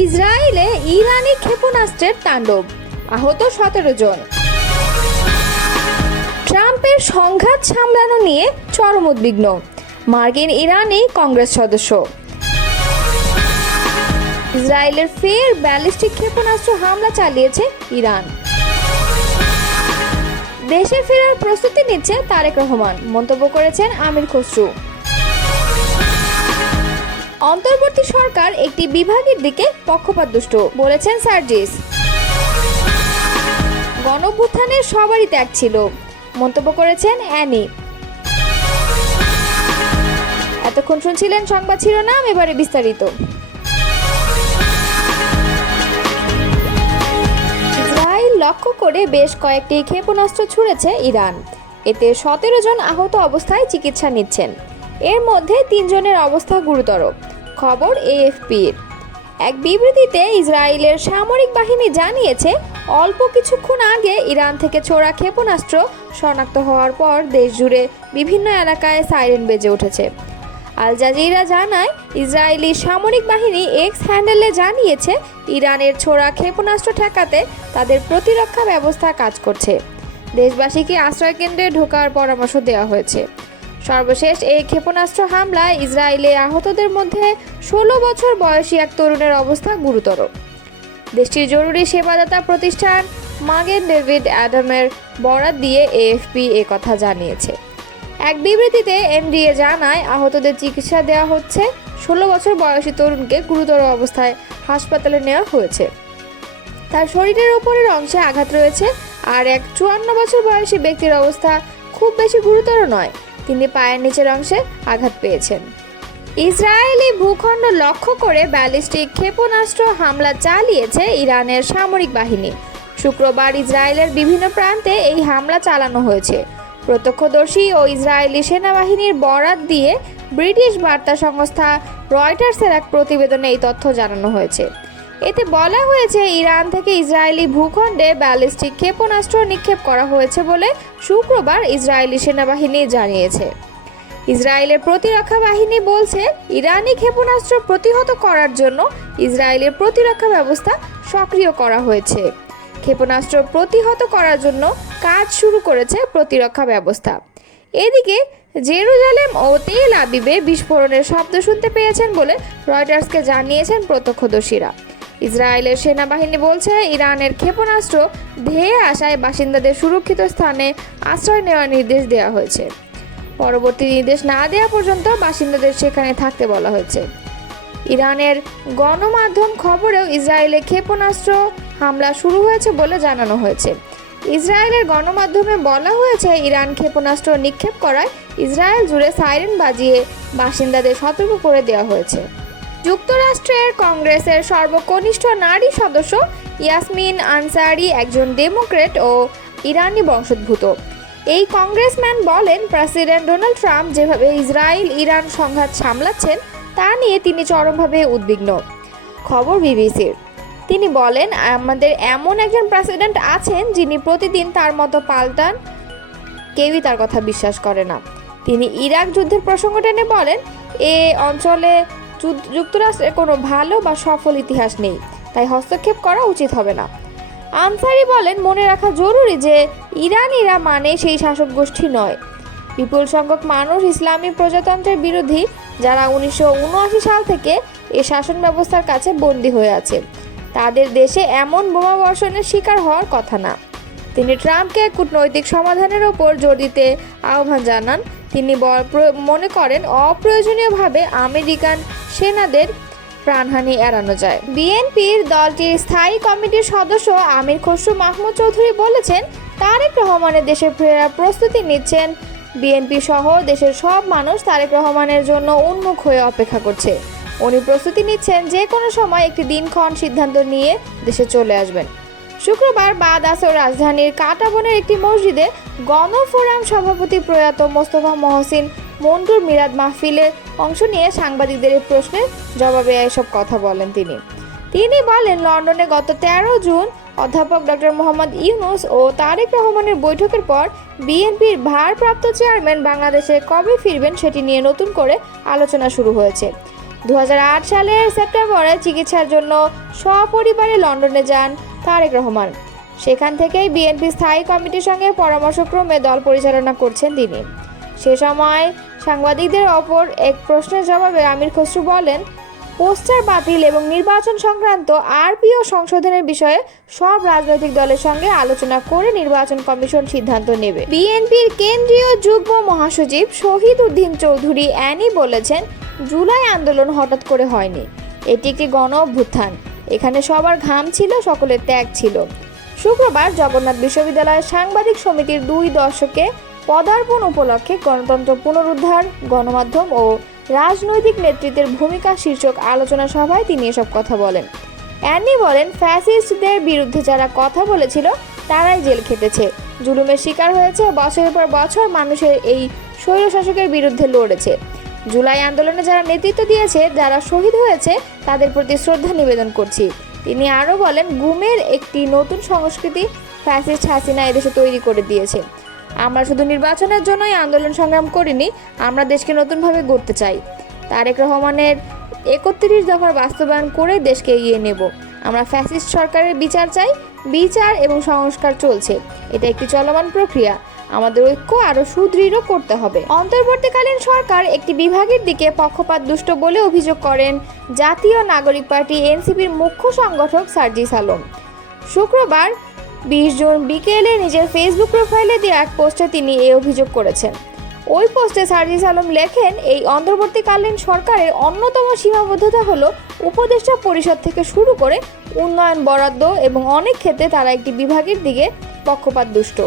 ইসরায়েলে ইরানি ক্ষেপণাস্ত্রের তাণ্ডব, আহত 17 জন। ট্রাম্পের সংঘাত সামলানো নিয়ে চরম উদ্বিগ্ন মার্কিন ইরানি কংগ্রেস সদস্য। ইসরায়েলের ফের ব্যালিস্টিক ক্ষেপণাস্ত্র হামলা চালিয়েছে ইরান। দেশে ফেরার প্রস্তুতি নিচ্ছে তারেক রহমান, মন্তব্য করেছেন আমির খসরু। অন্তর্বর্তী সরকার একটি বিভাগের দিকে পক্ষপাতদুষ্ট, বলেছেন সার্জিস। গণঅভ্যুত্থানের সবারই ত্যাগ ছিল, মন্তব্য করেছেন অ্যানি। এতক্ষণ শুনছিলেন সংবাদ শিরোনাম, এবারে বিস্তারিত। ইসরায়েল লক্ষ্য করে বেশ কয়েকটি ক্ষেপণাস্ত্র ছুড়েছে ইরান। এতে 17 জন আহত অবস্থায় চিকিৎসা নিচ্ছেন। এর মধ্যে 3 জনের অবস্থা গুরুতর, খবর এএফপির। এক বিবৃতিতে ইসরায়েলের সামরিক বাহিনী জানিয়েছে, অল্প কিছুক্ষণ আগে ইরান থেকে ছোড়া ক্ষেপণাস্ত্র শনাক্ত হওয়ার পর দেশ জুড়ে বিভিন্ন এলাকায় সাইরেন বেজে উঠেছে। আল জাজিরা জানায়, ইসরায়েলি সামরিক বাহিনী এক্স হ্যান্ডেলে জানিয়েছে, ইরানের ছোড়া ক্ষেপণাস্ত্র ঠেকাতে তাদের প্রতিরক্ষা ব্যবস্থা কাজ করছে। দেশবাসীকে আশ্রয়কেন্দ্রে ঢোকার পরামর্শ দেওয়া হয়েছে। সর্বশেষ এই ক্ষেপণাস্ত্র হামলায় ইসরায়েলে আহতদের মধ্যে 16 বছর বয়সী এক তরুণের অবস্থা গুরুতর। দেশটির জরুরি সেবাদাতা প্রতিষ্ঠান মাগেন ডেভিড অ্যাডামের বরাত দিয়ে এএফপি কথা জানিয়েছে। এক বিবৃতিতে এমডিএ জানায়, আহতদের চিকিৎসা দেওয়া হচ্ছে। 16 বছর বয়সী তরুণকে গুরুতর অবস্থায় হাসপাতালে নেওয়া হয়েছে। তার শরীরের ওপরের অংশে আঘাত রয়েছে। আর এক 54 বছর বয়সী ব্যক্তির অবস্থা খুব বেশি গুরুতর নয়, তিনি পায়ের নিচের অংশে আঘাত পেয়েছেন। ইসরায়েলি ভূখণ্ড লক্ষ্য করে ব্যালিস্টিক ক্ষেপণাস্ত্র হামলা চালিয়েছে ইরানের সামরিক বাহিনী। শুক্রবার ইসরায়েলের বিভিন্ন প্রান্তে এই হামলা চালানো হয়েছে। প্রত্যক্ষদর্শী ও ইসরায়েলি সেনাবাহিনীর বরাত দিয়ে ব্রিটিশ বার্তা সংস্থা রয়টার্সের এক প্রতিবেদনে এই তথ্য জানানো হয়েছে। এতে বলা হয়েছে, ইরান থেকে ইসরায়েলি ভূখণ্ডে ব্যালিস্টিক ক্ষেপণাস্ত্র নিক্ষেপ করা হয়েছে বলে শুক্রবার ইসরায়েলি সেনাবাহিনী জানিয়েছে। ইসরায়েলের প্রতিরক্ষা বাহিনী বলছে, ইরানি ক্ষেপণাস্ত্র প্রতিহত করার জন্য ইসরায়েলের প্রতিরক্ষা ব্যবস্থা সক্রিয় করা হয়েছে। ক্ষেপণাস্ত্র প্রতিহত করার জন্য কাজ শুরু করেছে প্রতিরক্ষা ব্যবস্থা। এদিকে জেরুজালেম ও তেল আবিবে বিস্ফোরণের শব্দ শুনতে পেয়েছেন বলে রয়টার্সকে জানিয়েছেন প্রত্যক্ষদর্শীরা। ইসরায়েলের সেনাবাহিনী বলছে, ইরানের ক্ষেপণাস্ত্র ধেয়ে আসায় বাসিন্দাদের সুরক্ষিত স্থানে আশ্রয় নেওয়ার নির্দেশ দেওয়া হয়েছে। পরবর্তী নির্দেশ না দেওয়া পর্যন্ত বাসিন্দাদের সেখানে থাকতে বলা হয়েছে। ইরানের গণমাধ্যম খবরেও ইসরায়েলে ক্ষেপণাস্ত্র হামলা শুরু হয়েছে বলে জানানো হয়েছে। ইসরায়েলের গণমাধ্যমে বলা হয়েছে, ইরান ক্ষেপণাস্ত্র নিক্ষেপ করায় ইসরায়েল জুড়ে সাইরেন বাজিয়ে বাসিন্দাদের সতর্ক করে দেওয়া হয়েছে। যুক্তরাষ্ট্রের কংগ্রেসের সর্বকনিষ্ঠ নারী সদস্য ইয়াসমিন আনসারি একজন ডেমোক্রেট ও ইরানি বংশোদ্ভূত। এই কংগ্রেসম্যান বলেন, প্রেসিডেন্ট ডোনাল্ড ট্রাম্প যেভাবে ইসরায়েল ইরান সংঘাত সামলাচ্ছেন তা নিয়ে তিনি চরমভাবে উদ্বিগ্ন। খবর বিবিসির। তিনি বলেন, আমাদের এমন একজন প্রেসিডেন্ট আছেন যিনি প্রতিদিন তার মতো পাল্টান, কেউই তার কথা বিশ্বাস করে না। তিনি ইরাক যুদ্ধের প্রসঙ্গ টেনে বলেন, এ অঞ্চলে যুক্তরাষ্ট্রের কোনো ভালো বা সফল ইতিহাস নেই, তাই হস্তক্ষেপ করা উচিত হবে না। আনসারি বলেন, মনে রাখা জরুরি যে ইরানিরা মানে সেই শাসক গোষ্ঠী নয়। বিপুল সংখ্যক মানুষ ইসলামী প্রজাতন্ত্রের বিরোধী, যারা 1979 সাল থেকে এ শাসন ব্যবস্থার কাছে বন্দী হয়ে আছে। তাদের দেশে এমন বোমা বর্ষণের শিকার হওয়ার কথা না। তিনি ট্রাম্পকে কূটনৈতিক সমাধানের ওপর জোর দিতে আহ্বান জানান। তিনি মনে করেন, অপ্রয়োজনীয়ভাবে আমেরিকান সেনাদের প্রাণহানি এড়ানো যায়। বিএনপির দলটির স্থায়ী কমিটির সদস্য আমির খসরু মাহমুদ চৌধুরী বলেছেন, তারেক রহমানের দেশে ফেরার প্রস্তুতি নিচ্ছেন। বিএনপি সহ দেশের সব মানুষ তারেক রহমানের জন্য উন্মুখ হয়ে অপেক্ষা করছে। উনি প্রস্তুতি নিচ্ছেন, যে কোনো সময় একটি দিনক্ষণ সিদ্ধান্ত নিয়ে দেশে চলে আসবেন। শুক্রবার বাদ আসর রাজধানীর কাঁটাবনের একটি মসজিদে গণফোরাম সভাপতি প্রয়াত মোস্তফা মহসিন মন্টুর মিলাদ মাহফিলে অংশ নিয়ে সাংবাদিকদের এই প্রশ্নের জবাবে এসব কথা বলেন তিনি বলেন, লন্ডনে গত 13 জুন অধ্যাপক ডক্টর মোহাম্মদ ইউনূস ও তারেক রহমানের বৈঠকের পর বিএনপির ভারপ্রাপ্ত চেয়ারম্যান বাংলাদেশে কবে ফিরবেন সেটি নিয়ে নতুন করে আলোচনা শুরু হয়েছে। 2008 সালের সেপ্টেম্বরে চিকিৎসার জন্য সপরিবারে লন্ডনে যান তারেক রহমান। সেখান থেকেই বিএনপি স্থায়ী কমিটির সঙ্গে পরামর্শক্রমে দল পরিচালনা করছেন তিনি। সে সময় সাংবাদিকদের ওপর এক প্রশ্নের জবাবে আমির খসরু বলেন, পোস্টার বাতিল এবং নির্বাচন সংক্রান্ত আরপি ও সংশোধনের বিষয়ে সব রাজনৈতিক দলের সঙ্গে আলোচনা করে নির্বাচন কমিশন সিদ্ধান্ত নেবে। বিএনপির কেন্দ্রীয় যুগ্ম মহাসচিব শহীদ উদ্দিন চৌধুরী অ্যানি বলেছেন, জুলাই আন্দোলন হঠাৎ করে হয়নি, এটি একটি গণ অভ্যুত্থান। এখানে সবার ঘাম ছিল, সকলের ত্যাগ ছিল। শুক্রবার জগন্নাথ বিশ্ববিদ্যালয়ের সাংবাদিক সমিতির 2 দশকে পদার্পণ উপলক্ষে গণতন্ত্র পুনরুদ্ধার, গণমাধ্যম ও রাজনৈতিক নেতৃত্বের ভূমিকা শীর্ষক আলোচনা সভায় তিনি এসব কথা বলেন। অ্যানি বলেন, ফ্যাসিস্টদের বিরুদ্ধে যারা কথা বলেছিল তারাই জেল খেটেছে, জুলুমের শিকার হয়েছে, বছরের পর বছর মানুষের এই স্বৈরশাসকের বিরুদ্ধে লড়েছে। জুলাই আন্দোলনে যারা নেতৃত্ব দিয়েছে, যারা শহীদ হয়েছে, তাদের প্রতি শ্রদ্ধা নিবেদন করছি। তিনি আরও বলেন, গুমের একটি নতুন সংস্কৃতি ফ্যাসিস্ট হাসিনা এদেশে তৈরি করে দিয়েছে। আমরা শুধু নির্বাচনের জন্যই আন্দোলন সংগ্রাম করিনি, আমরা দেশকে নতুনভাবে গড়তে চাই। তারেক রহমানের 31 দফার বাস্তবায়ন করে দেশকে এগিয়ে নেব। আমরা ফ্যাসিস্ট সরকারের বিচার চাই, বিচার এবং সংস্কার চলছে, এটা একটি চলমান প্রক্রিয়া। আমাদের ঐক্য আরও সুদৃঢ় করতে হবে। অন্তর্বর্তীকালীন সরকার একটি বিভাগের দিকে পক্ষপাত দুষ্ট বলে অভিযোগ করেন জাতীয় নাগরিক পার্টি এনসিপির মুখ্য সংগঠক সার্জিস আলম। শুক্রবার 20 জুন বিকেলে নিজের ফেসবুক প্রোফাইলে দেওয়া এক পোস্টে তিনি এই অভিযোগ করেছেন। ওই পোস্টে সার্জিস আলম লেখেন, এই অন্তর্বর্তীকালীন সরকারের অন্যতম সীমাবদ্ধতা হলো উপদেষ্টা পরিষদ থেকে শুরু করে উন্নয়ন বরাদ্দ এবং অনেক ক্ষেত্রে তারা একটি বিভাগের দিকে পক্ষপাত দুষ্ট।